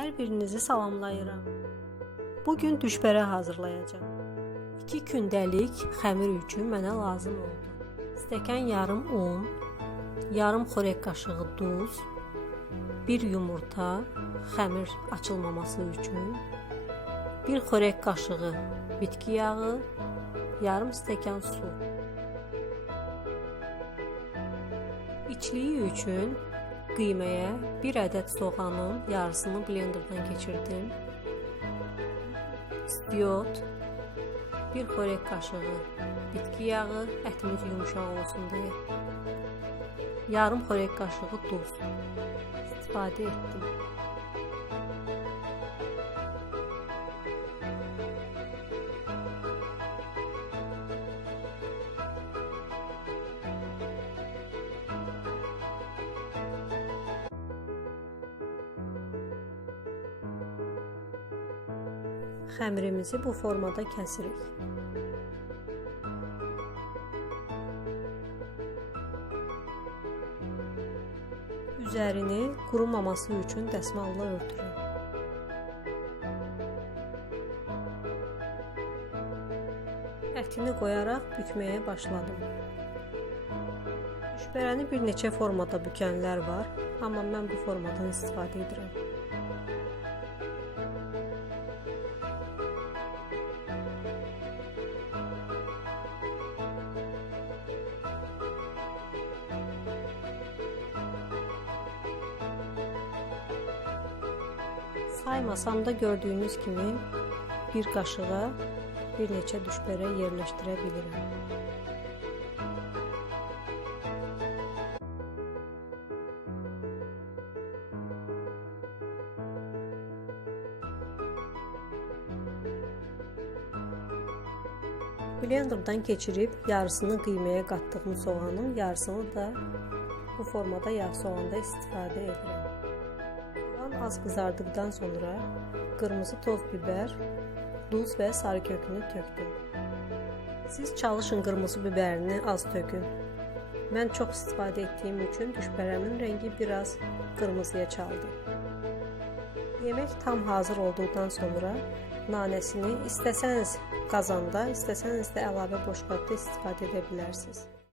Hər birinizi salamlayıram. Bu gün düşbərə hazırlayacağam. 2 gündəlik xəmir üçün mənə lazım oldu. Stəkan yarım un, yarım xörək qaşığı duz, 1 yumurta xəmir açılmaması üçün, 1 xörək qaşığı bitki yağı, yarım stəkan su. İçliyi üçün qiyməyə 1 ədəd soğanın yarısını blenderdan keçirdim. İstiot, 1 xörək qaşığı bitki yağı, ətimiz yumşaq olsun deyə. Yarım xörək qaşığı duz istifadə etdim. Xəmirimizi bu formada kəsirik. Üzərini qurumaması üçün dəsmalla örtürəm. Ətini qoyaraq bükməyə başladım. Düşbərəni bir neçə formada bükənlər var, amma mən bu formadan istifadə edirəm. Saymasam da gördüyünüz kimi bir qaşığa bir neçə düşbərə yerləşdirə bilirəm. Blenderdan keçirib yarısını qiyməyə qatdığım soğanın yarısını da bu formada yağ soğanda istifadə edirəm. Az qızardıqdan sonra qırmızı toz biber, duz və sarı kökünü tökdüm. Siz çalışın qırmızı biberini az tökün. Mən çox istifadə etdiyim üçün düşbərəmin rəngi biraz qırmızıya çaldı. Yemək tam hazır olduqdan sonra nanəsini istəsəniz qazanda, istəsəniz də əlavə boşqabda istifadə edə bilərsiniz.